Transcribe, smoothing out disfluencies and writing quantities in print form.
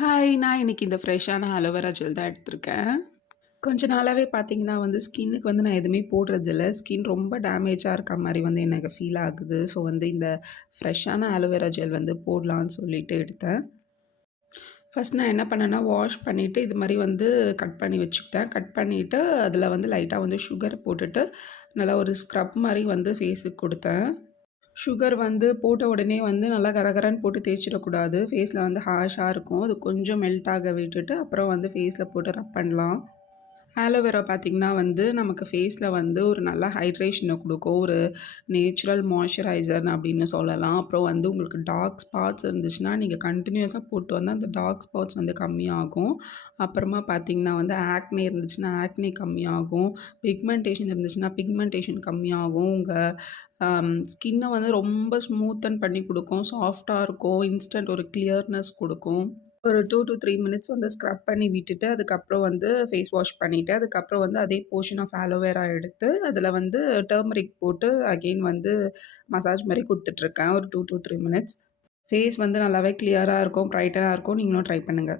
Hi! நான் இன்னைக்கு இந்த ஃப்ரெஷ்ஷான அலோவேரா ஜெல் தான் எடுத்திருக்கேன். கொஞ்ச நாளாவே பார்த்தீங்கன்னா ஸ்கின்னுக்கு நான் எதுவுமே போடுறதில்ல. ஸ்கின் ரொம்ப டேமேஜா இருக்க மாரி எனக்கு ஃபீல் ஆகுது. ஸோ இந்த ஃப்ரெஷ்ஷான அலோவேரா ஜெல் போடலான்னு சொல்லிட்டு எடுத்தேன். ஃபர்ஸ்ட் நான் என்ன பண்ணேன்னா, வாஷ் பண்ணிவிட்டு இது மாரி கட் பண்ணி வச்சுக்கிட்டேன். கட் பண்ணிவிட்டு அதில லைட்டா சுகர் போட்டுட்டு, நல்லா ஒரு ஸ்க்ரப் மாரி ஃபேஸுக்கு குடுத்தேன். சுகர் போட்ட உடனே நல்லா கரகரன்னு போட்டு தேய்ச்சிடக்கூடாது. ஃபேஸில் ஹார்ஷா இருக்கும். அது கொஞ்சம் மெல்ட் ஆக விட்டுட்டு, அப்புறம் ஃபேஸில் போட்டு ரப் பண்ணலாம். ஆலோவேரா பார்த்திங்கன்னா நமக்கு ஃபேஸில் ஒரு நல்ல ஹைட்ரேஷனை குடுக்கும். ஒரு நேச்சுரல் மாய்ஸ்சரைசர் அப்படின்னு சொல்லலாம். அப்புறம் உங்களுக்கு டார்க் ஸ்பாட்ஸ் இருந்துச்சுன்னா, நீங்க கன்டினியூஸா போட்டு வந்தா அந்த டார்க் ஸ்பாட்ஸ் கம்மியாகும். அப்புறமா பார்த்தீங்கன்னா ஆக்னே இருந்துச்சுன்னா, ஆக்னே கம்மியாகும். பிக்மெண்டேஷன் இருந்துச்சுன்னா, பிக்மெண்டேஷன் கம்மியாகும். உங்க ஸ்கின்ன ரொம்ப ஸ்மூத்தன் பண்ணி குடுக்கும். சாஃப்ட்டா இருக்கும். இன்ஸ்டன்ட் ஒரு கிளியர்னஸ் குடுக்கும். ஒரு 2 டூ 3 மினிட்ஸ் ஸ்க்ரப் பண்ணி விட்டுட்டு, அதுக்கப்புறம் ஃபேஸ் வாஷ் பண்ணிட்டு, அதுக்கப்புறம் அதே போர்ஷன் ஆஃப் ஆலோவேரா எடுத்து, அதில டர்மரிக் போட்டு அகெயின் மசாஜ் மாரி குடுத்துட்டுருக்கேன். ஒரு 2 டூ 3 மினிட்ஸ். ஃபேஸ் நல்லாவே கிளியரா இருக்கும், பிரைட்டரா இருக்கும். நீங்களும் ட்ரை பண்ணுங்க.